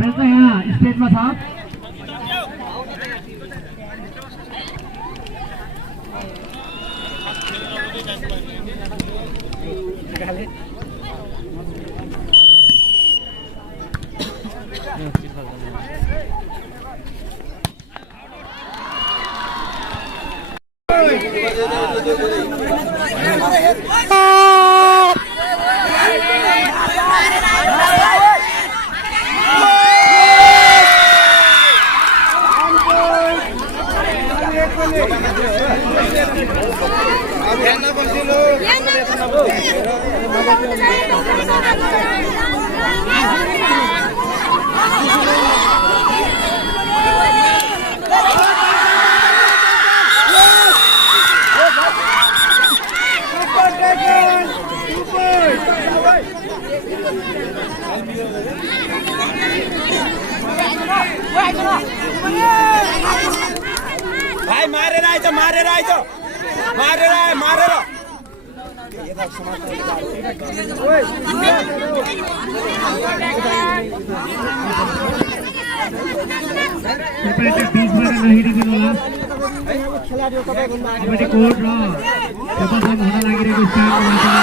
बेच्दा यहाँ स्टेजमा छ। भाई मारेर आइज मारेर आइज मारेर आए मारेर तपाईले 20 बाट नहिडिदिनु होला। कबड्डी कोड र तपाईँसँग हुन लागिरहेको त्यहाँ बिचमा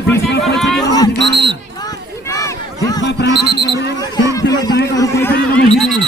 कोही पनि नबसिदिनु। बिचमा प्राविधिकहरू स्वयंसेवक बाहेकहरू कोही पनि नबसिदिनु।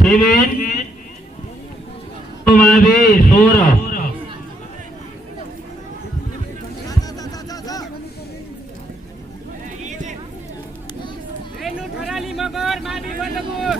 सेवेन मावे 16 ठराली मगर मावी बन्दपुर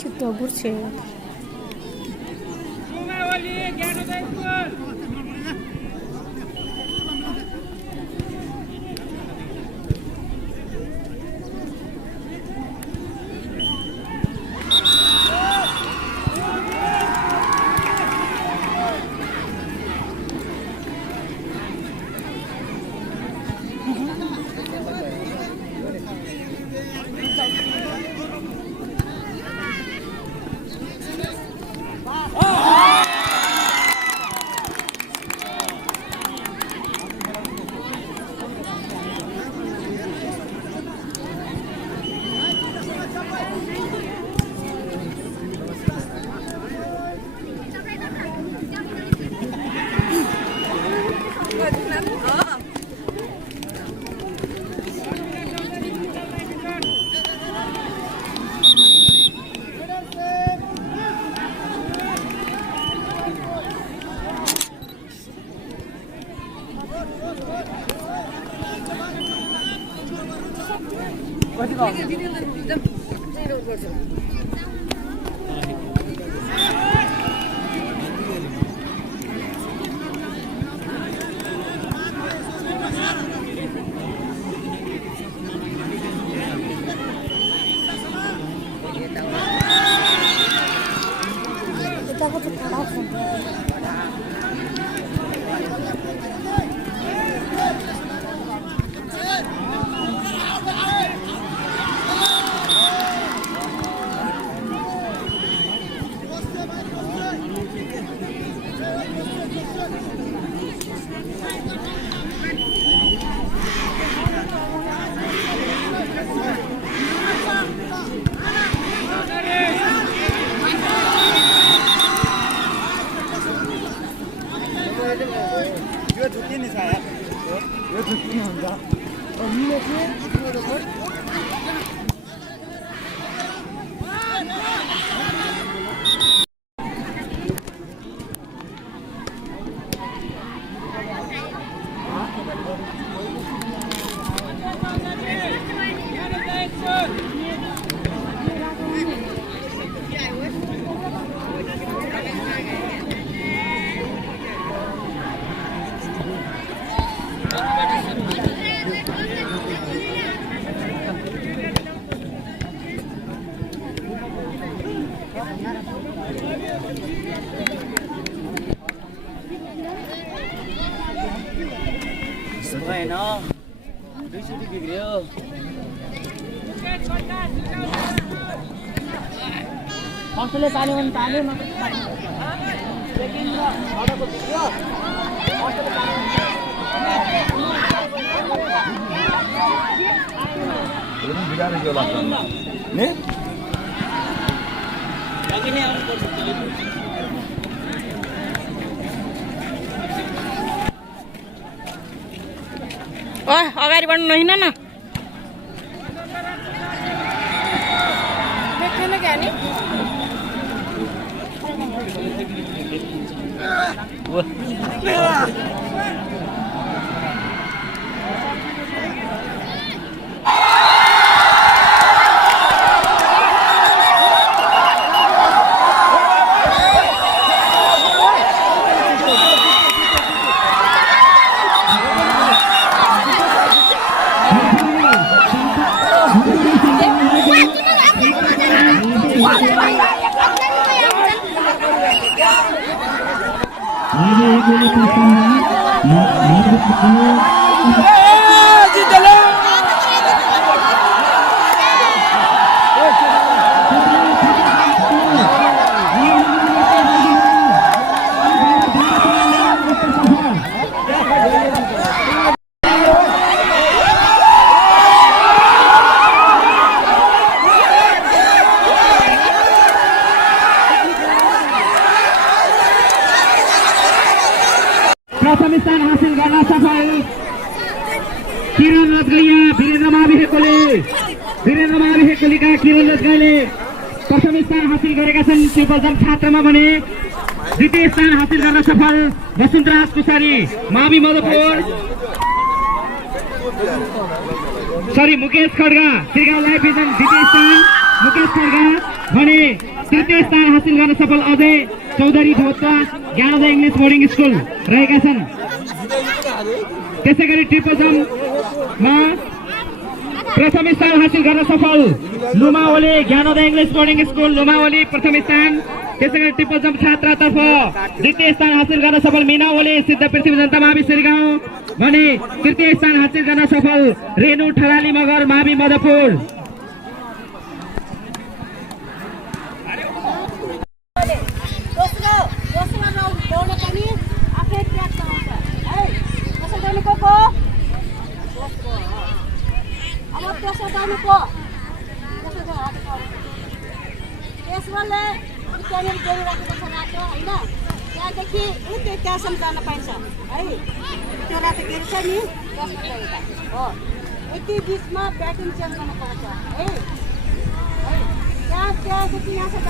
छुट्टो घुरছে সুমাওয়ালি জ্ঞানোদয়পুর भएन 200 बिग्रियो कसले ताल्यो भने ताल्यो न अगाडि बढ्नु नहिन न देख्दैन क्या नि प्रथम स्थान हासिल गर्न सफल किरण रजगैया वीरेन्द्र महाविहे कोलीका किरण रजगैयाले प्रथम स्थान हासिल गरेका छन्। त्यो पश्चात छात्रमा भने द्वितीय स्थान हासिल गर्न सफल वसुन्धराज कुसारी मावि मधुपुर मुकेश खड्गा श्रीगाउँ लाइभ भिजन द्वितीय स्थान मुकेश खड्गा भने तृतीय स्थान हासिल गर्न सफल अजय चौधरी ढोका ज्ञानोदय इङ्ग्लिस बोर्डिङ स्कुल रहेका छन्। त्यसैगरी ट्रिपल जम्पमा प्रथम स्थान हासिल गर्न सफल लुमावली ज्ञानोदय इङ्ग्लिस बोर्डिङ स्कुल लुमावली प्रथम स्थान। त्यसैगरी ट्रिपल जम्प छात्रातर्फ द्वितीय स्थान हासिल गर्न सफल मीनावली सिद्ध पृथ्वी जनता मावि श्रीगाउँ भने तृतीय स्थान हासिल गर्न सफल रेणु ठलाली मगर मावि मधुपुर। त्यहाँदेखि त्यहाँसम्म जान पाइन्छ है त्यो रातोगिरी छ नि हो यति बिचमा ब्याटिङ चेन्ज गर्न पाउँछ है त्यहाँदेखि यहाँसम्म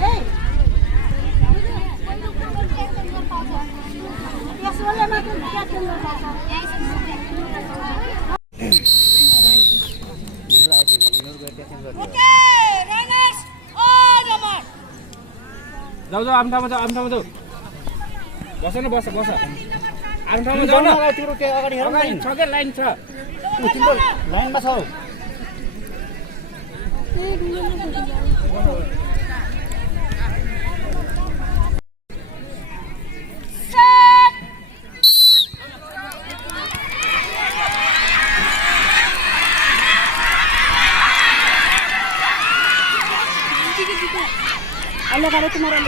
है त्यसोले मात्र ब्याटिङ गर्न पाउँछ। जाऊ जाऊ आफ्नो ठाउँमा जाऊ बस न बस आफ्नो ठाउँमा जाऊ न अगाडि छ के लाइन छ लाइनमा छ अलग गाड़ी तुम्हारा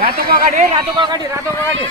रातो को अगाडि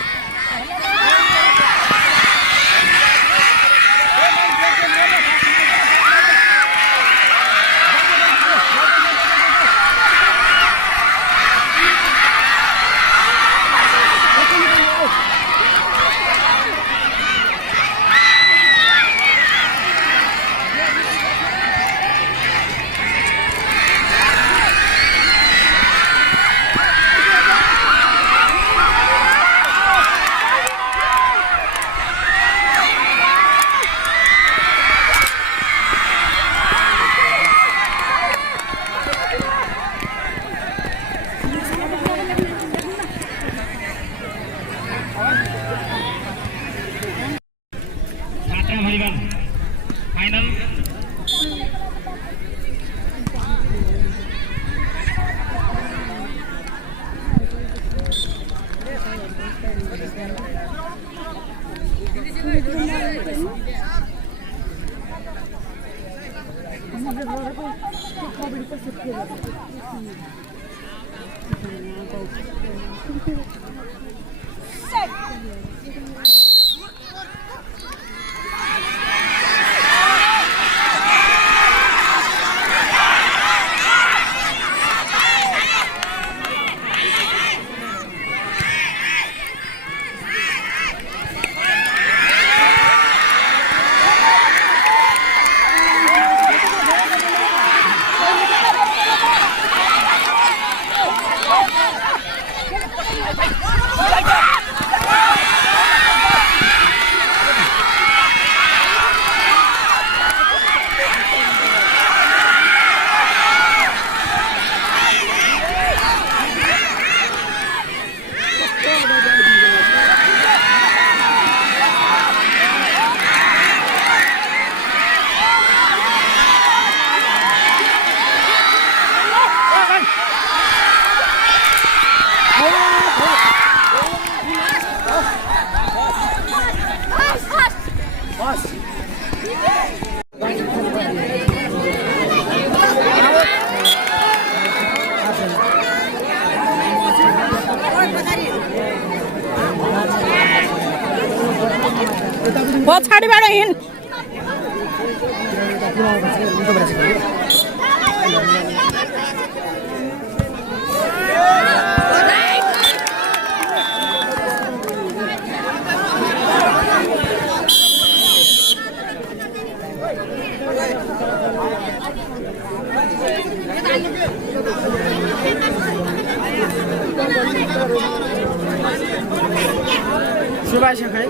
फाइनल पछाडिबाट हिँड सुभाष खै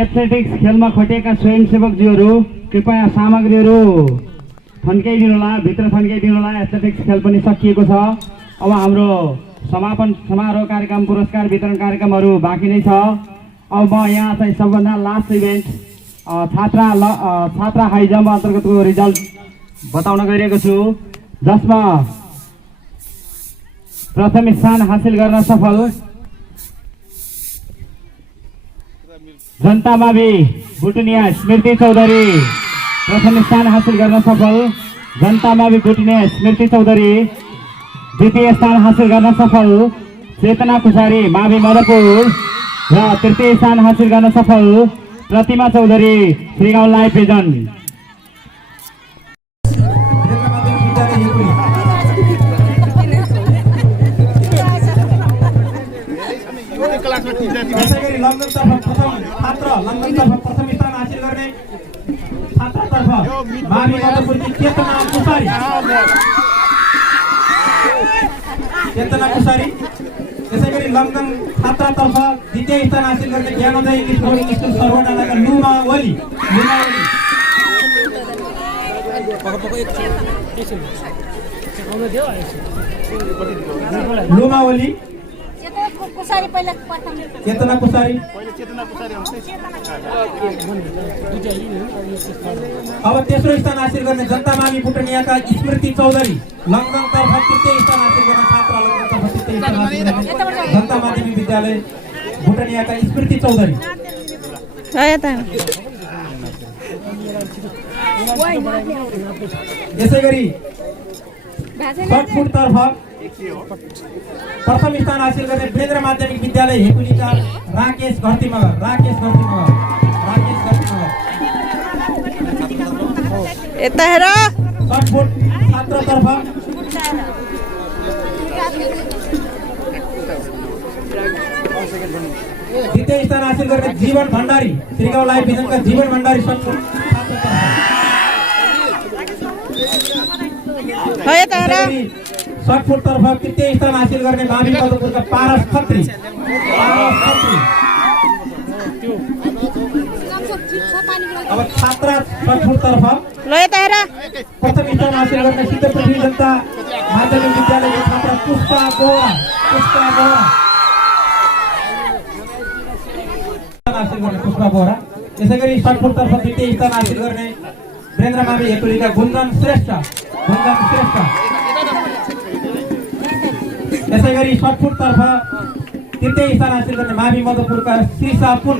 एथलेटिक्स खेलमा खटिएका स्वयंसेवकज्यूहरू कृपया सामग्रीहरू थन्काइदिनुहोला, भित्र थन्काइदिनुहोला। एथलेटिक्स खेल पनि सकिएको छ। अब हाम्रो समापन समारोह कार्यक्रम, पुरस्कार वितरण कार्यक्रमहरू बाँकी नै छ। अब म यहाँ चाहिँ सबभन्दा लास्ट इभेन्ट छात्रा हाई जम्प अन्तर्गतको रिजल्ट बताउन गइरहेको छु, जसमा प्रथम स्थान हासिल गर्न सफल जनता मावि बुटुनिया स्मृति चौधरी। प्रथम स्थान हासिल गर्न सफल जनता मावि बुटुनिया स्मृति चौधरी। द्वितीय स्थान हासिल गर्न सफल चेतना कुसारी मावि मधुपुर। र तृतीय स्थान हासिल गर्न सफल प्रतिमा चौधरी श्रीगाउँ लाइफ एजेन्ट। प्रथम स्थान हासिल गर्ने छात्रातर्फ मावि मधुपुरकी चेतना कुसारी। त्यसै गरी लमदङ छात्रातर्फ द्वितीय स्थान हासिल गर्ने ज्ञानोदय इङ्ग्लिस बोर्डिङ स्कुल सर्वडाँडाका लुमा ओली। चेतना कुसारी। अब तेस्रो स्थान हासिल गर्ने जनता मावि बुटनियाका स्मृति चौधरी। लमदङतर्फ तृतीय स्थान हासिल गर्ने छात्रा लमदङतर्फ तृतीय स्थान हासिल गर्ने जनता माध्यमिक विद्यालय बुटनियाका स्मृति चौधरी। यसै गरी सटफुटतर्फ प्रथम स्थान हासिल गर्ने वीरेन्द्र माध्यमिक विद्यालय हेकुलीका राकेश घरती मगर। यता हेर। सटफुट छात्रतर्फ द्वितीय स्थान हासिल गर्ने जीवन भण्डारी श्रीगाउँ लाइफ एजेन्टका जीवन भण्डारी सटफुट सटफुट तर्फ तृतीय स्थान हासिल गर्ने मावि मधुपुरका पारस खत्री। अब छात्रा सटफुट तर्फ प्रथम स्थान हासिल गर्ने सिद्धपृथ्वी जनता माध्यमिक विद्यालयका छात्रा पुष्पा बोरा हासिल गर्ने पुष्पा बोरा। यसै गरी सटफुट तर्फ द्वितीय स्थान हासिल गर्ने वीरेन्द्र मावि हेकुलीका गुन्जन श्रेष्ठ। यसै गरी सटफुट तर्फ तृतीय स्थान हासिल गर्ने मावि मधुपुरका श्रीसा पुन।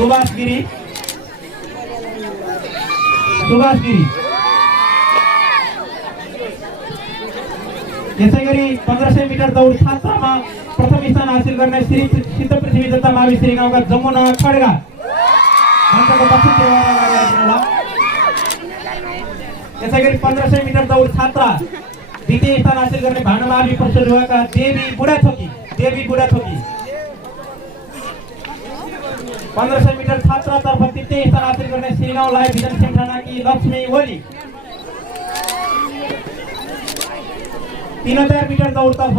सुभाष गिरी सुभाष गिरी यसै गरी 1500 मिटर दौड छात्रामा प्रथम स्थान हासिल गर्ने श्री सिद्ध पृथ्वी जनता मावि श्री गाउँका जमुना खड्गा मञ्चको दक्षिण टेवामा अगाडि आइदिनु होला। यसै गरी 1500 मिटर दौड छात्रा द्वितीय स्थान हासिल गर्ने भानुमावि पशुरुवाका देवी बुढाथोकी 1500 मिटर छात्रातर्फ तृतीय स्थान हासिल गर्ने श्रीगाउँलाई भिजन सिमठानाकी लक्ष्मी ओली। 3000 मिटर दौडतर्फ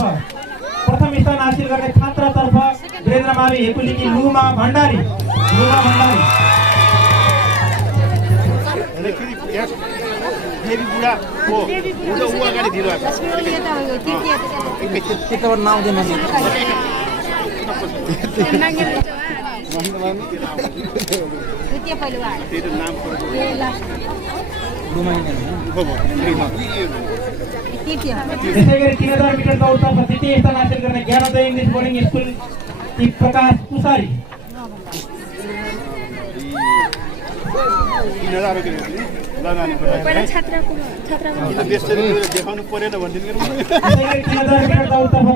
प्रथम स्थान हासिल गर्ने छात्रातर्फ वीरेन्द्र मावि हेकुलीकी लुमा भण्डारी यसै गरी 3000 मिटर दौडतर्फ द्वितीय स्थान हासिल गर्ने ज्ञानोदय इङ्ग्लिस बोर्डिङ स्कुल की प्रकाश पुसारी।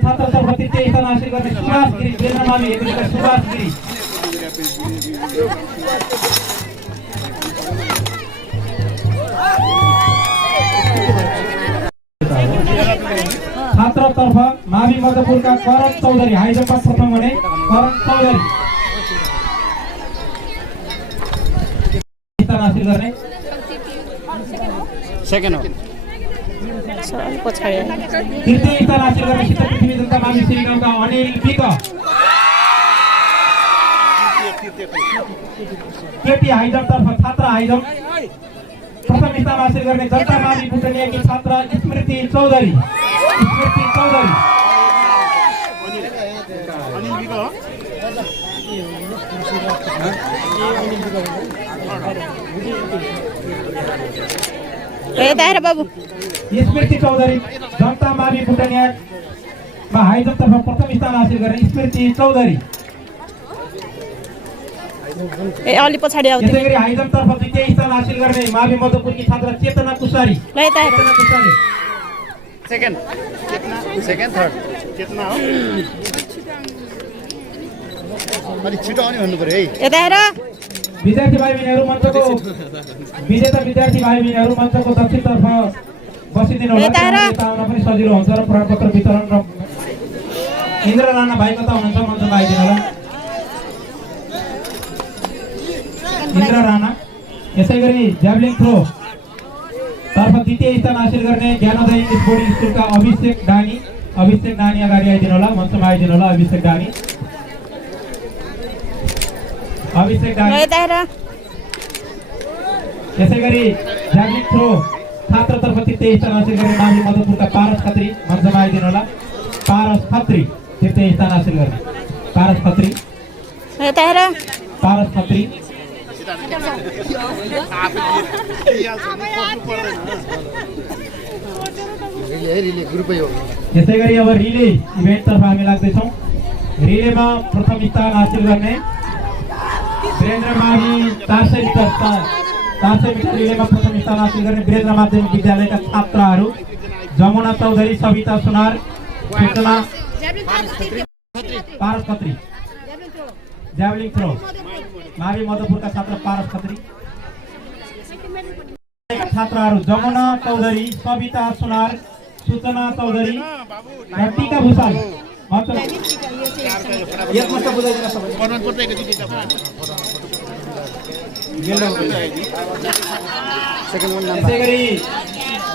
छात्रतर्फ तृतीय स्थान हासिल गर्ने सुभाष गिरी वीरेन्द्रमावि हेकुलीका सुभाष गिरी। छात्रतर्फ मावि मधुपुरका करण चौधरी हाई जम्पमा प्रथम हुने करण चौधरी स्थान हासिल गर्ने सेकेन्ड हो। तृतीय स्थान हासिल गर्ने सिद्ध पृथ्वी जनता मावि श्री गाउँका अनिल विक। केटी हाई जम्पतर्फ छात्रा हाई जम्प प्रथम स्थान हासिल गर्ने जनता मावि भुटनियाकी छात्रा स्मृति चौधरी। बाबू स्मृति चौधरी जनता मावि भुटनियामा हाई जम्पतर्फ प्रथम स्थान हासिल गर्ने स्मृति चौधरी। अलि पछाडि आउँछ। यसै गरी हाई जम्पतर्फ द्वितीय स्थान हासिल गर्ने मावि मधुपुरकी छात्रा चेतना कुसारी। सेकेन्ड थर्ड चेतना हो। अलि छिटो आउने भन्नु पर्यो है। यता हेर विद्यार्थी भाइ बहिनीहरू मञ्चको विजेता विद्यार्थी भाइ बहिनीहरू मञ्चको दक्षिणतर्फ बसिदिनु होला। यता आउन पनि सजिलो हुन्छ र प्रमाणपत्र वितरण र इन्द्र राणा भाइ कता हुनुहुन्छ मञ्चमा आइदिनु होला। इन्द्र राणा। यसै गरी ज्याभलिन थ्रो तर्फ द्वितीय स्थान हासिल गर्ने ज्ञानोदय इङ्ग्लिस बोर्डिङ स्कुलका अभिषेक डानी अगाडि आइदिनु होला, मञ्चमा आइदिनु होला। अभिषेक डानी यसै गरी ज्याभलिन थ्रो छात्रतर्फ तृतीय स्थान हासिल गर्ने मावि मधुपुरका पारस खत्री मञ्चमा आइदिनु होला। पारस खत्री तृतीय स्थान हासिल गर्ने पारस खत्री। यसै गरी अब रिले इभेन्टतर्फ हामी लाग्दैछौँ। रिलेमा प्रथम स्थान हासिल गर्ने वीरेन्द्र मावि 400 मिटर रिलेमा प्रथम स्थान हासिल गर्ने वीरेन्द्र माध्यमिक विद्यालयका छात्राहरू जमुना चौधरी, सविता सुनार, सूचना पारस खत्री। ज्याभलिन थ्रो मावि मधुपुरका छात्र पारस खत्री। छात्राहरू जमुना चौधरी, सविता सुनार, सूचना चौधरी र टीका भूषाल। त्यसै गरी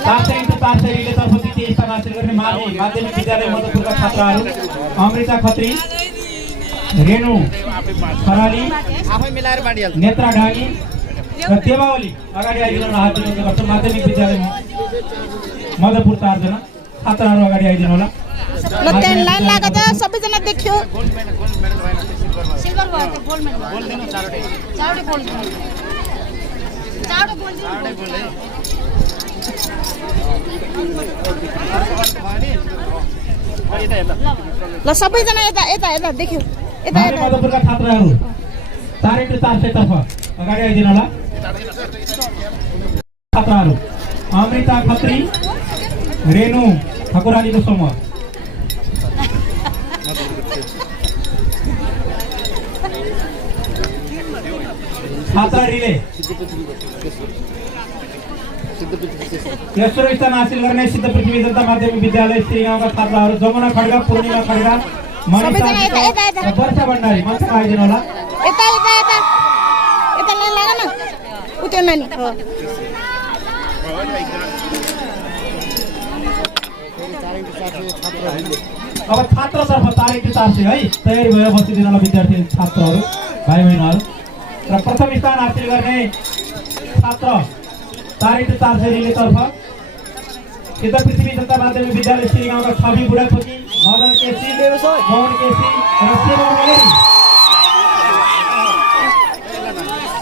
400 रिले तर्फ द्वितीय स्थान हासिल गर्ने माध्यमिक विद्यालय मधुपुरका छात्राहरू अमृता खत्री, रेणु खराली, नेत्रा ढाली र देवावली अगाडि आइदिनु हात दिनु गर्छ। माध्यमिक विद्यालय मधुपुर 4 जना छात्राहरू अगाडि आइदिनु होला। ल त्यहाँ लाइन लाग्यो त सबैजना देखियो। सिल्भर भयो त गोल्ड मेडल भयो। चारवटै गोल्ड मेडल। चारवटै गोल्ड मेडल। ल सबैजना यता यता यता देखियो। यता यता मधुपुरका छात्राहरू 4x400 तर्फ अगाडि आइदिनु होला। छात्राहरू अमृता खत्री, रेणु ठकुरालीको समूह, छात्रा रिले तेस्रो स्थान हासिल गर्ने सिद्ध पृथ्वी जनता माध्यमिक विद्यालय श्रीगाउँका छात्राहरू जमुना खड्गा, पूर्णिमा खड्गा, मनिषा र वर्षा भण्डारी मञ्चमा आइदिनु होला। यता यता यता यता लाइन लाग न। उतै नानी हो। अब छात्रतर्फ 4x400 है तयारी भयो बसिदिनु होला विद्यार्थी छात्रहरू भाइ बहिनीहरू। र प्रथम स्थान हासिल गर्ने छात्र 4x400 रिले तर्फ सिद्ध पृथ्वी जनता माध्यमिक विद्यालय श्रीगाउँका छवि बुढाथोकी, मदन केसी, मोहन केसी र सेवा मेरी।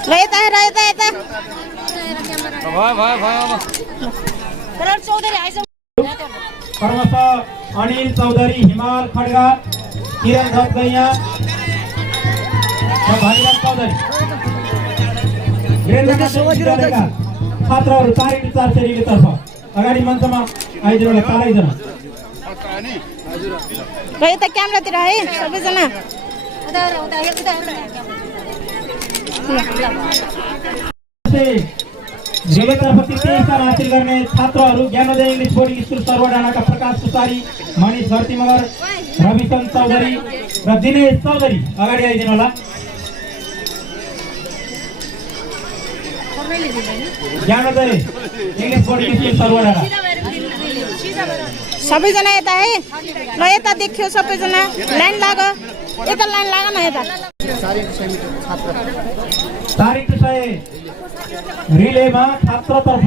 ल यता हेर यता यता। करण चौधरी आइज। क्रमशः अनिल चौधरी, हिमाल खड्गा, किरण धतगैया र भाइराम चौधरी विद्यालयका छात्रहरू 4x400 रिले तर्फ अगाडि मञ्चमा आइदिनु होला। 4 जना ल यता क्यामेरातिर है सबैजना। रिलेतर्फ तृतीय स्थान हासिल गर्ने छात्रहरू ज्ञानोदय इङ्ग्लिस बोर्डिङ स्कुल सर्वडाँडाका प्रकाश कुसारी, मनिष घरती मगर, रविचन्द्र चौधरी र दिनेश चौधरी अगाडि आइदिनु होला। ज्ञानोदय इङ्ग्लिस बोर्डिङ स्कुल सर्वडाँडा सबैजना यता है। ल यता देखियो सबैजना। लाइन लाग यता लाइन लाग न यता। 4x100 रिलेमा छात्रतर्फ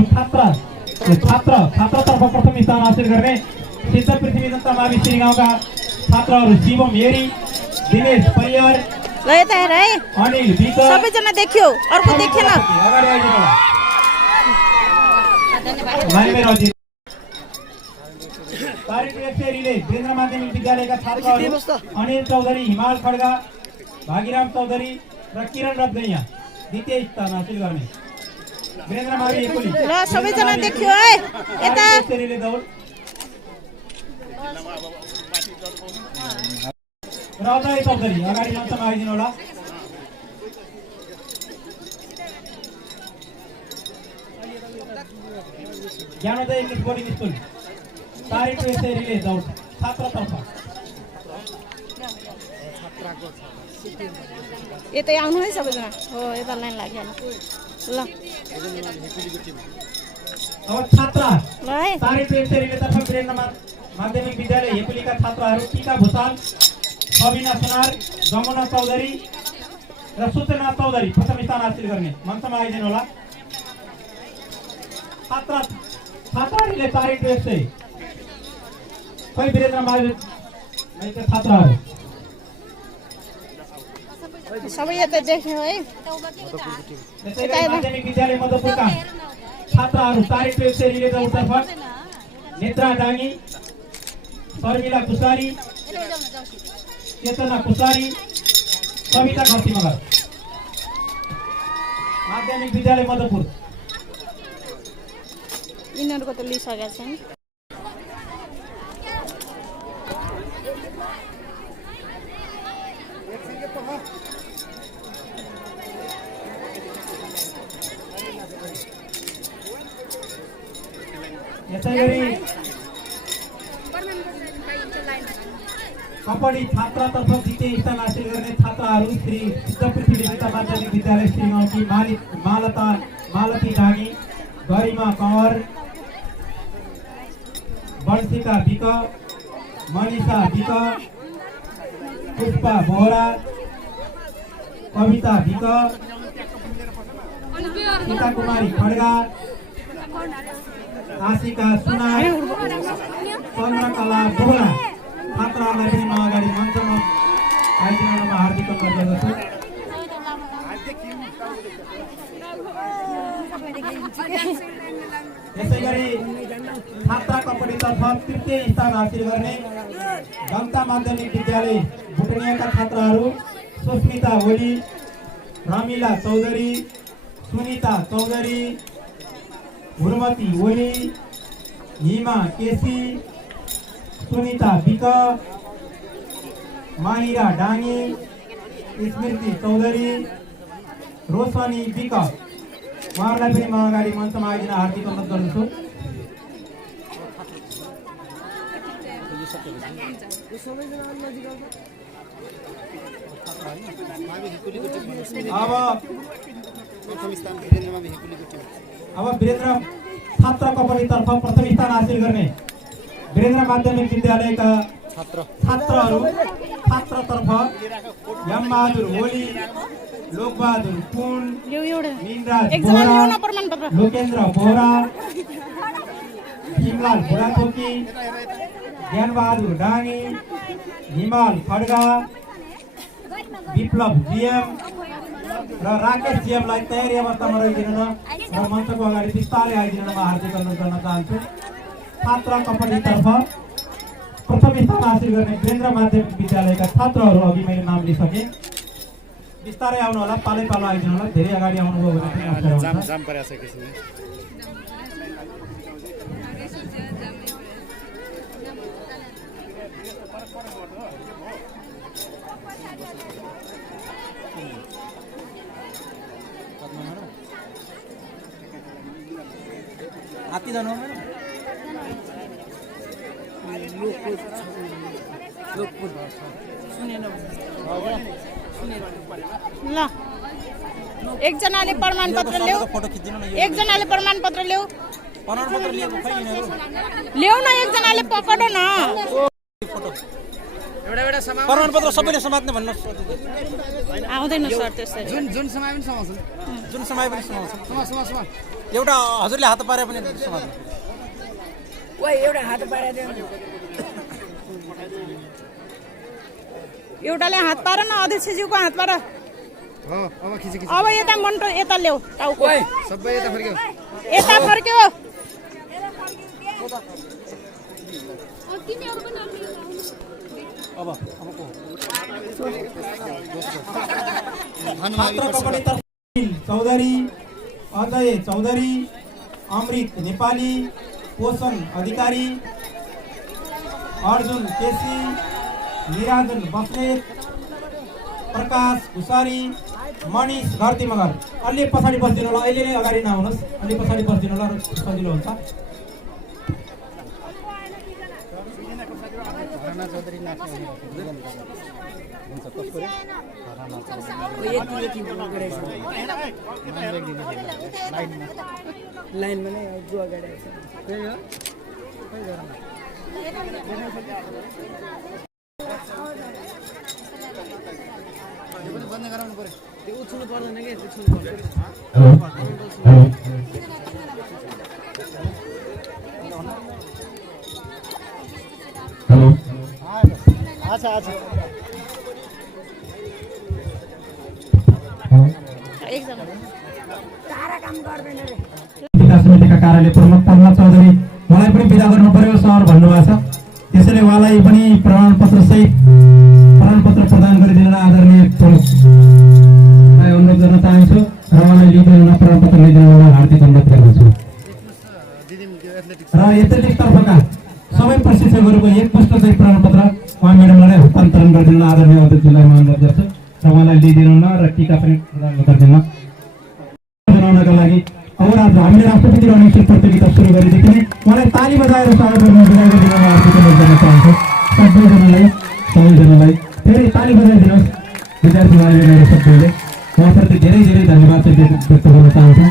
प्रथम स्थान हासिल गर्ने सिद्ध पृथ्वी जनता मावि श्रीगाउँका छात्रहरू शिवम हेरी, दिनेश परियार, ल यता हेर है। अनिल विक, सबैजना देखियो अर्को देखेन। अगाडि आइदिनु होला। लाइनमै रहन्छ। 4x100 रिले वीरेन्द्र माध्यमिक विद्यालयका छात्रहरू अनिल चौधरी, हिमाल खड्गा, भागीराम चौधरी र किरण रथगैया द्वितीय स्थान हासिल गर्ने। वीरेन्द्र मावि एकुली ल सबैजना देखियो है यता। 4x100 रिले दौड र अजय चौधरी अगाडि मञ्चमा आइदिनु होला। Gyanodaya English boarding school 4x100 relay दौड छात्रतर्फ। यतै आउनु है सबैजना। हो यता लाइन लाग्यो ल। अब छात्रा ल है 4x100 रिले तर्फ वीरेन्द्र माध्यमिक विद्यालय हेकुलीका छात्राहरू टीका भूषाल, सबिना सुनार, जमुना चौधरी र सूचना चौधरी प्रथम स्थान हासिल गर्ने मञ्चमा आइदिनु होला। छात्राहरूले 4x100 खै वीरेन्द्र माध्यमिक छात्राहरू सबै यता देख्यो है। त्यसै गरी माध्यमिक विद्यालय मधुपुरका छात्राहरू 4x100 रिले दौडतर्फ नेत्रा डाङ्गी, शर्मिला कुसारी, चेतना कुसारी, सविता घरती मगर माध्यमिक विद्यालय मधुपुर। यिनीहरूको त लिइसकेको छ नि। यसै गरी कबड्डी छात्रातर्फ द्वितीय स्थान हासिल गर्ने छात्राहरू श्री सिद्धपृथ्वी उच्च माध्यमिक विद्यालय श्रीमाउकी मालती डाँगी, गरिमा कंवर, वंशिका विक, मनिषा विक, पुष्पा बोहरा, कविता विक, सीता कुमारी खड्गा, आशिका सुनार, चन्द्रकला बोहरा छात्राहरूलाई पनि म अगाडि मञ्चमा आइदिनमा हार्दिक अनुरोध गर्दछु। यसैगरी छात्रा कबड्डीतर्फ तृतीय स्थान हासिल गर्ने जनता माध्यमिक विद्यालय भुटनियाका छात्राहरू सुस्मिता ओली, रमिला चौधरी, सुनिता चौधरी, हुर्मती ओली, हिमा केसी, सुनिता विक, माहिरा डाँगी, स्मृति चौधरी, रोशनी विक उहाँहरूलाई पनि म अगाडि मञ्चमा आइदिन हार्दिक अनुरोध गर्दछु। अब वीरेन्द्र छात्र कबड्डीतर्फ प्रथम स्थान हासिल गर्ने वीरेन्द्र माध्यमिक विद्यालयका छात्रतर्फ यमबहादुर ओली, लोकबहादुर पुन, मिनराज बोहरा, लोकेन्द्र बोहरा, भीमलाल बुढाथोकी, ज्ञानबहादुर डाँगी, हिमाल खड्गा, विप्लव जीएम र राकेश जीएमलाई तयारी अवस्थामा रहिदिनु न र मञ्चको अगाडि बिस्तारै आइदिनु म हार्दिक अनुरोध गर्न चाहन्छु। छात्र कबड्डीतर्फ प्रथम स्थान हासिल गर्ने वीरेन्द्र माध्यमिक विद्यालयका छात्रहरू अघि मैले नाम लिइसकेँ, बिस्तारै आउनु होला, पालै पालो आइदिनु होला, धेरै अगाडि आउनुभयो भने पनि अप्ठ्यारो हुन्छ। हात्ती जानु ल एकजनाले प्रमाणपत्र ल्याऊ, एकजनाले प्रमाणपत्र ल्याऊ, ल्याऊ न, एकजनाले पकड न। प्रमाणपत्र सबैले समात्ने भन्नु आउँदैन सर त्यसरी। जुन समय पनि समाउँछ, एउटा हजुरले हात पारे पनि समात्नु। एउटाले हात पार न, अध्यक्षज्यूको हात पार। अब यता मन्टो यता ल्याऊ, टाउको सबै यता फर्क्यो, यता फर्क्यो। छात्र कबड्डीतर्फ चौधरी, अजय चौधरी, अमृत नेपाली, पोषण अधिकारी, अर्जुन केसी, निराजन बस्नेत, प्रकाश घुसारी, मनिष घरती मगर। अलि पछाडि बसिदिनु होला, अहिले नै अगाडि नआउनुहोस्, अलि पछाडि बसिदिनु होला र सजिलो हुन्छ। लाइनमा नै जो अगाडि आउँछ त्यही हो। बन्द गराउनु पर्यो, त्यो उछ्नु पर्दैन कि उछ्नु पर्यो। अच्छा अच्छा विकास समितिका कार्यालय प्रमुख तमला चौधरी उहाँलाई पनि बिदा गर्नु पर्यो सर भन्नुभएको छ, त्यसैले उहाँलाई पनि प्रमाणपत्र सहित प्रमाणपत्र प्रदान गरिदिन आदरणीय अनुरोध गर्न चाहन्छु र उहाँलाई लिइदिन प्रमाणपत्र लिइदिन हार्दिक अनुरोध गर्दछु। र एथलेटिक्स तर्फका सबै प्रशिक्षकहरूको एक पुस्त चाहिँ प्रमाणपत्र उहाँ म्याडमलाई हस्तान्तरण गरिदिनु आदरणीय अध्यक्षलाई म अनुरोध गर्छु र उहाँलाई लिइदिनु न र टीका पनि प्रदान गरिदिनु बनाउनका लागि। अब हामीले राष्ट्रपति रनिङ सुट प्रतियोगिता सुरु गरेदेखि नै उहाँलाई ताली बजाएर स्वागत गर्न बिदा गरिदिन हार्दिक अनुरोध गर्न चाहन्छु सबैजनालाई। विद्यार्थी भाइ बहिनीहरू सबैले उहाँप्रति धेरै धेरै धन्यवाद चाहिँ व्यक्त गर्न चाहन्छु।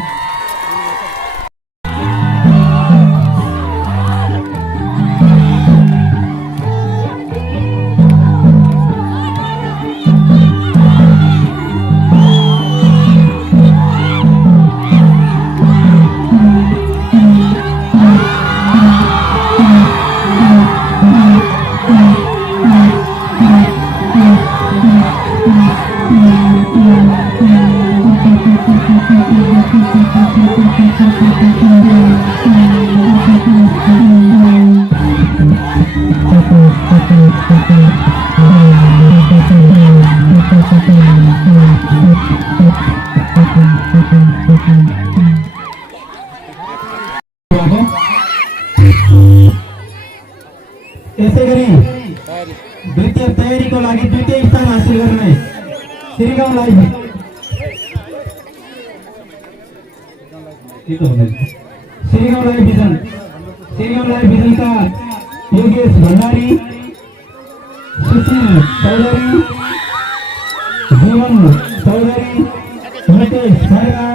त्यसै गरी द्वितीय तयारीको लागि द्वितीय स्थान हासिल गर्ने श्रीगाउँ लाइभ भिजनका योगेश भण्डारी, सुशील चौधरी, जीवन चौधरी, मुकेश खड्का,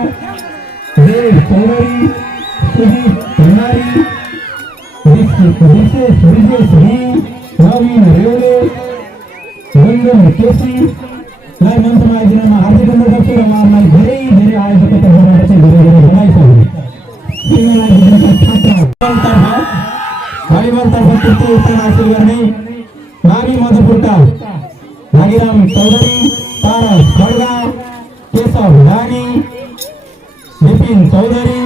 देव चौधरी, सुदीप भण्डारी, विशेष ब्रिजेश भी, नवीन रेवले, रंजन केसीलाई मञ्चमा आइदिनमा हार्दिक अनुरोध गर्छु र उहाँहरूलाई धेरै धेरै आयोजकको तर्फबाट चाहिँ धेरै धेरै बधाई छ। भलिबलतर्फ तृतीय स्थान हासिल गर्ने मावि मधुपुरका भागीराम चौधरी, पारस खड्गा, केशव डानी, विपिन चौधरी,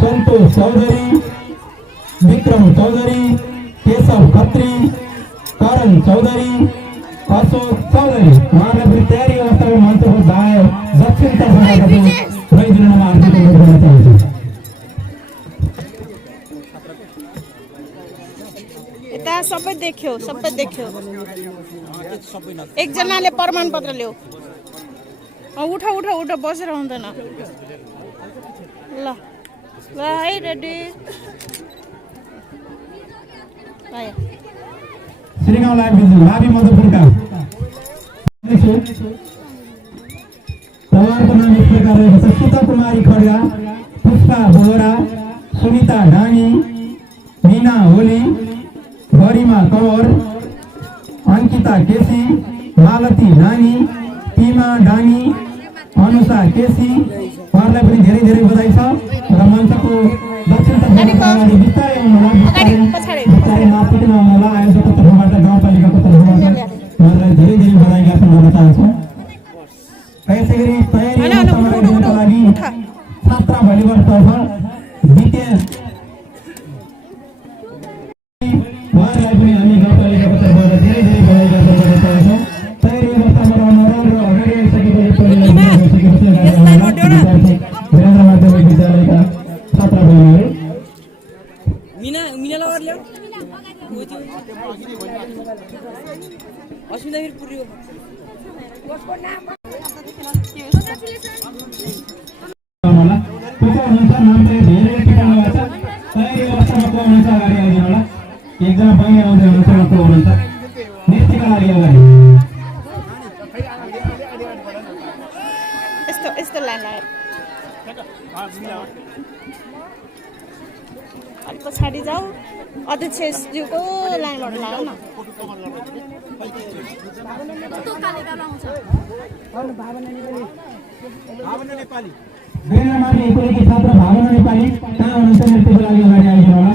सन्तोष चौधरी, विक्रम चौधरी, केशव खत्री, करण चौधरी, अशोक चौधरी उहाँलाई पनि तयारी अवस्थामा मञ्चको दक्षिणतर्फबाट गइदिनमा हार्दिक अनुरोध गर्न चाहन्छु। यता सबै देख्यो एकजनाले प्रमाण पत्र ल्याऊ। उठ उठ उठ बसेर हुँदैन। ल ल है रेडी श्रीगाउँ लाइभ मावि मधुपुरका उहाँहरूको नाम यस प्रकार रहेको छ: सीता कुमारी खड्गा, पुष्पा बोहरा, सुनिता डानी, मीना होली, गरिमा कंवर, अंकिता केसी, मालती डानी, टीमा डानी, अनुषा केसी उहाँहरूलाई पनि धेरै धेरै बधाई छ र मञ्चको दक्षिणतर्फ बिस्तारै नपुग्न होला। आयोजकको तर्फबाट गाउँपालिकाको तर्फबाट उहाँहरूलाई धेरै धेरै बधाई ज्ञापन गर्न चाहन्छु। यसै गरी तयारी दिनको लागि छात्रा भलिबलतर्फ द्वितीय उहाँहरूलाई पनि हामी गाउँपालिकाको तर्फबाट धेरै धेरै बधाई ज्ञापन गर्न चाहन्छौँ। तयारी अवस्थामा रहनु र अगाडि आइसकेपछि वीरेन्द्र माध्यमिक विद्यालयका छात्रा बहिनीहरू एकजना बहिनी आउँदै हुनुहुन्छ नृत्यका लागि अगाडि यस्तो लाइन लाग्यो। अलिक पछाडि जाऊ, अध्यक्षज्यूको लाइनबाट लाग्यो न। छात्र भावना नेपाली कहाँ हुनुहुन्छ? नृत्यको लागि अगाडि आइदिनु होला।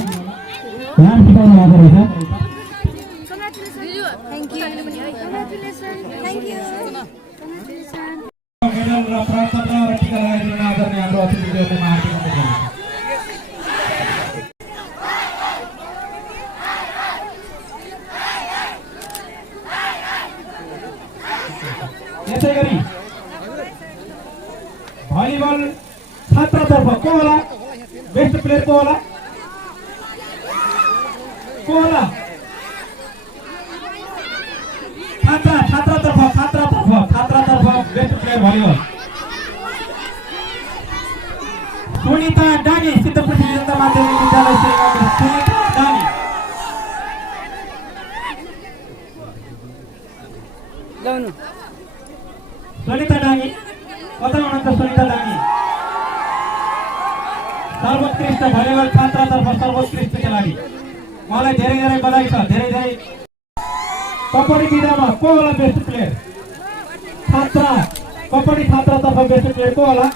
नाम टिपाउनु भएको रहेछ। मेडल र प्राप्तता र टिका लगाइदिन आदरणीय हाम्रो अतिथिज्यूहरूलाई हार्दिक अनुरोध। यसै गरी भलिबल छात्रतर्फ को होला? बेस्ट प्लेयर को होला? छात्रतर्फ best player volleyball Sunita Dani, Siddhpur जनता माध्यमिक विद्यालय श्रीगाउँको सुनिता डानी। सर्वोत्कृष्ट खेलाडी उहाँलाई धेरै धेरै बधाई छ। धेरै धेरै कबड्डी विधामा को होला बेस्ट प्लेयर? छात्रा कबड्डी छात्रातर्फ बेस्ट प्लेयर को होला?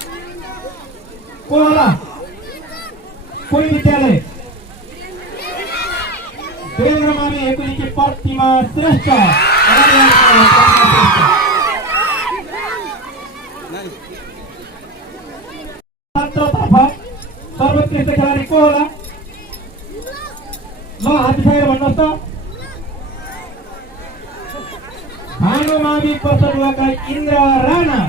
कोही विद्यालय वीरेन्द्र मामी एकुलीकी प्रतिमा श्रेष्ठ छात्रतर्फ सर्वोत्कृष्ट खेलाडी को होला? ल हात उठाएर भन्नुहोस् त। भानु मावि पसलुवाका इन्द्र राणा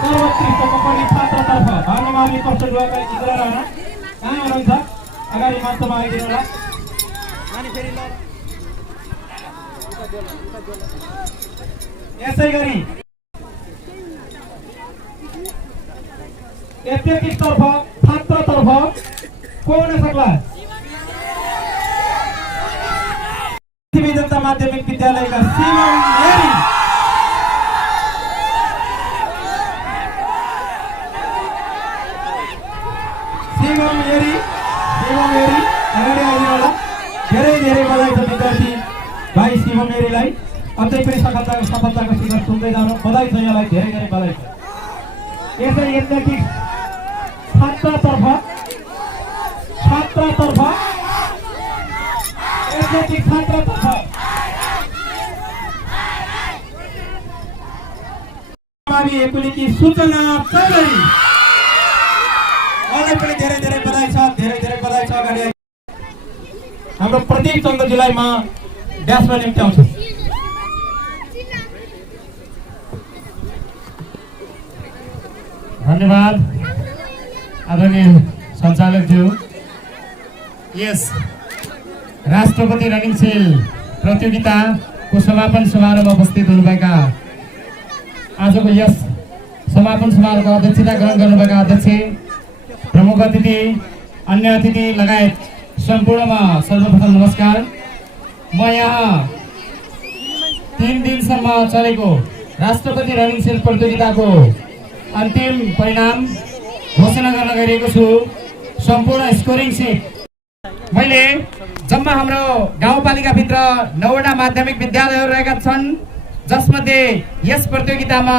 सर्वोत्कृष्ट कबड्डी छात्रतर्फ भानु मावि पसलुवाका इन्द्र राणा कहाँ हुनुहुन्छ? अगाडि मञ्चमा आइदिनु होला। यसै गरी एथलेटिक्स तर्फ छात्रतर्फ को हुन सक्ला? पृथ्वी जनता माध्यमिक विद्यालयका शिवम एरी अगाडि आइदिनु होला। धेरै धेरै बधाई छ विद्यार्थी भाइ शिवम एरीलाई। अझै पनि सफलताको शिखर सुन्दै जानु। बधाई छ यहाँलाई, धेरै धेरै बधाई छ। यसै एथलेटिक्स छात्रतर्फ एथलेटिक्स छात्रतर्फ मावि एकुलीकी सूचना चौधरी उहाँलाई पनि धेरै धेरै बधाई छ। धेरै धेरै बधाई छ। अगाडि हाम्रो प्रदीप चन्द्रजीलाई म ड्यासमा निम्त्याउँछु। धन्यवाद आदरणीय सञ्चालकज्यू। यस राष्ट्रपति रनिङ सेल प्रतियोगिताको समापन समारोहमा उपस्थित हुनुभएका आजको यस समापन समारोहको अध्यक्षता ग्रहण गर्नुभएका अध्यक्ष, प्रमुख अतिथि, अन्य अतिथि लगायत सम्पूर्णमा सर्वप्रथम नमस्कार। म यहाँ 3 दिनसम्म चलेको राष्ट्रपति रनिङ सेल प्रतियोगिताको अन्तिम परिणाम घोषणा गर्न गइरहेको छु। सम्पूर्ण स्कोरिङ सिट मैले जम्मा हाम्रो गाउँपालिकाभित्र 9वटा माध्यमिक विद्यालयहरू रहेका छन्, जसमध्ये यस प्रतियोगितामा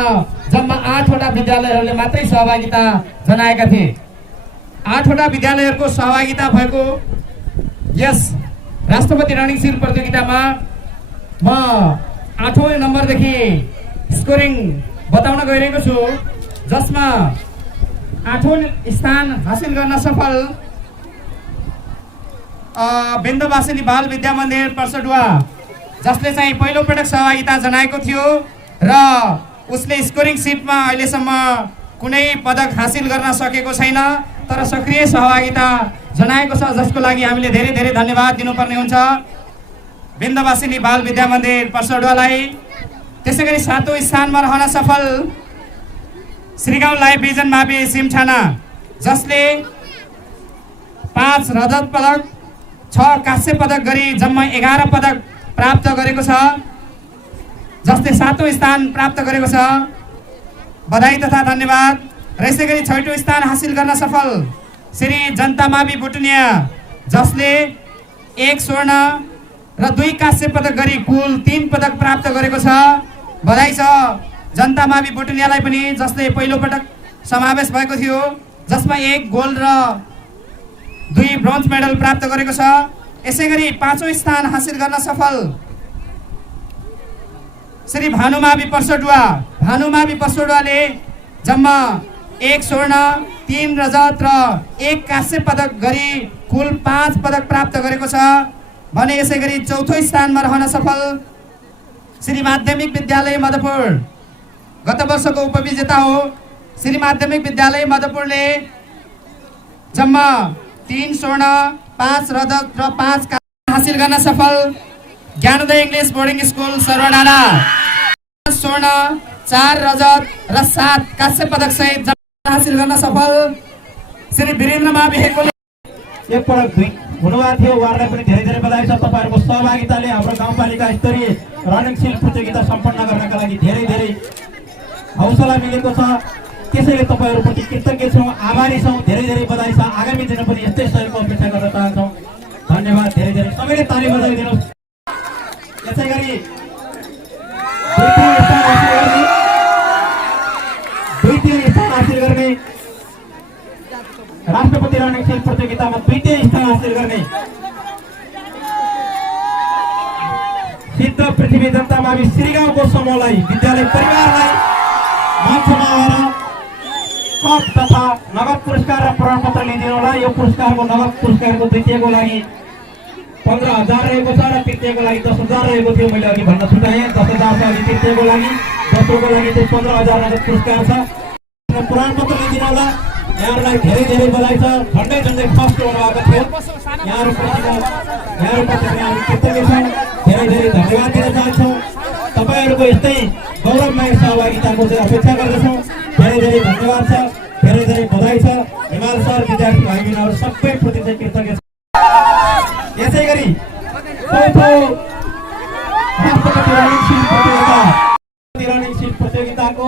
जम्मा 8वटा विद्यालयहरूले मात्रै सहभागिता जनाएका थिए। 8वटा विद्यालयहरूको सहभागिता भएको यस राष्ट्रपति रनिङ सेल प्रतियोगितामा म 8औं नम्बरदेखि स्कोरिङ बताउन गइरहेको छु, जसमा 8औं स्थान हासिल गर्न सफल बिन्दवासिनी बाल विद्या मन्दिर पर्सडुवा, जसले चाहिँ पहिलो पटक सहभागिता जनाएको थियो र उसले स्कोरिङ सिटमा अहिलेसम्म कुनै पदक हासिल गर्न सकेको छैन, तर सक्रिय सहभागिता जनाएको छ, जसको लागि हामीले धेरै धेरै धन्यवाद दिनुपर्ने हुन्छ बिन्दवासिनी बाल विद्या मन्दिर पर्सडुवालाई। त्यसैगरी 7औं स्थानमा रहन सफल श्रीगाउँ लाइफ भिजन मावि सिमछाना, जसले 5 रजत पदक 6 काँस्य पदक गरी जम्मा 11 पदक प्राप्त गरेको छ, जसले 7औं स्थान प्राप्त गरेको छ। बधाई तथा धन्यवाद। र यसैगरी 6औं स्थान हासिल गर्न सफल श्री जनता मावि बुटुनिया, जसले 1 स्वर्ण र 2 काँस्य पदक गरी कुल 3 पदक प्राप्त गरेको छ। बधाई छ जनता मावि बुटुनियालाई पनि, जसले पहिलो पटक समावेश भएको थियो, जसमा 1 गोल्ड र 2 ब्रोन्ज मेडल प्राप्त गरेको छ। यसैगरी 5औं स्थान हासिल गर्न सफल श्री भानुमावि पर्सडुवाले जम्मा 1 स्वर्ण 3 रजत र 1 काँस्य पदक गरी कुल 5 पदक प्राप्त गरेको छ भने यसैगरी 4औं स्थानमा रहन सफल श्री माध्यमिक विद्यालय मधुपुर, गत वर्षको उपविजेता हो। श्री माध्यमिक विद्यालय मधुपुरले जम्मा 3 स्वर्ण 5 रजत र 5 काँस्य हासिल गर्न सफल ज्ञानोदय इङ्ग्लिस बोर्डिङ स्कुल सर्वडाँडा, स्वर्ण 4 रजत र 7 काँस्य पदक सहित हासिल गर्न सफल श्री वीरेन्द्र मावि एकुली एक पटक हुनुभएको थियो। उहाँलाई पनि धेरै धेरै बधाई छ। तपाईँहरूको सहभागिताले हाम्रो गाउँपालिका स्तरीय रनिङ सिल प्रतियोगिता सम्पन्न गर्नका लागि धेरै धेरै हौसला मिलेको छ। त्यसैले तपाईँहरूप्रति कृतज्ञ छौँ, आभारी छौँ। धेरै धेरै बधाई छ। आगामी दिनमा पनि यस्तै सहयोगको अपेक्षा गर्न चाहन्छौँ। सबैले ताली बजाइदिनुहोस्। यसै गरी द्वितीय स्थान हासिल गर्ने राष्ट्रपति रनिङ खेल प्रतियोगितामा द्वितीय स्थान हासिल गर्ने सिद्ध पृथ्वी जनता मावि श्रीगाउँको समूहलाई विद्यालय परिवारलाई मञ्चमा आएर कप तथा नगद पुरस्कार र प्रमाणपत्र लिइदिनुलाई। यो पुरस्कारको नगद पुरस्कारको द्वितीयको लागि 15,000 रहेको छ र तृतीयको लागि 10,000 रहेको थियो। मैले अघि भन्न छुटाएँ 10,000 छ अनि तृतीयको लागि दोस्रोको लागि चाहिँ 15,000 नगद पुरस्कार छ। प्रमाणपत्र लिइदिनु होला। यहाँहरूलाई धेरै धेरै बधाई छ। झन्डै झन्डै फर्स्ट हुनुभएको थियो। यहाँहरूप्रति हामी कृतज्ञ छौँ। धेरै धेरै धन्यवाद दिन चाहन्छौँ। तपाईँहरूको यस्तै गौरवमय सहभागिताको चाहिँ अपेक्षा गर्दछौँ। धेरै धेरै धन्यवाद छ। धेरै धेरै बधाई छ। हिमाल सर विद्यार्थी भाइ बहिनीहरू सबैप्रति चाहिँ कृतज्ञ छ। यसै गरी चौथो राष्ट्रपति रनिङ सिट प्रतियोगिताको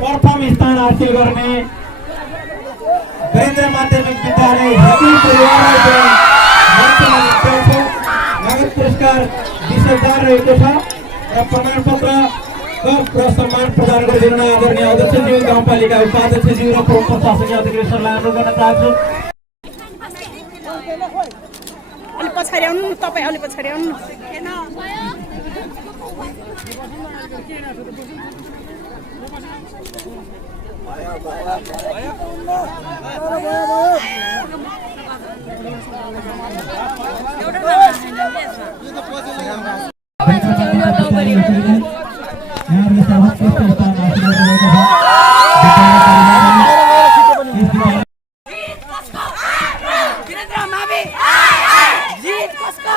प्रथम स्थान हासिल गर्ने वीरेन्द्र माध्यमिक विद्यालय हेपी परिवारलाई नगद पुरस्कार 20,000 रहेको छ र प्रमाणपत्र कप र सम्मान प्रदान गरिदिन आदरणीय अध्यक्षज्यू, गाउँपालिका उपाध्यक्षज्यू र प्रमुख प्रशासकीय अधिकारीहरूलाई अनुरोध गर्न चाहन्छु। अलि पछाडि आउनु न तपाईँ, अलि पछाडि आउनु न। जीत कसको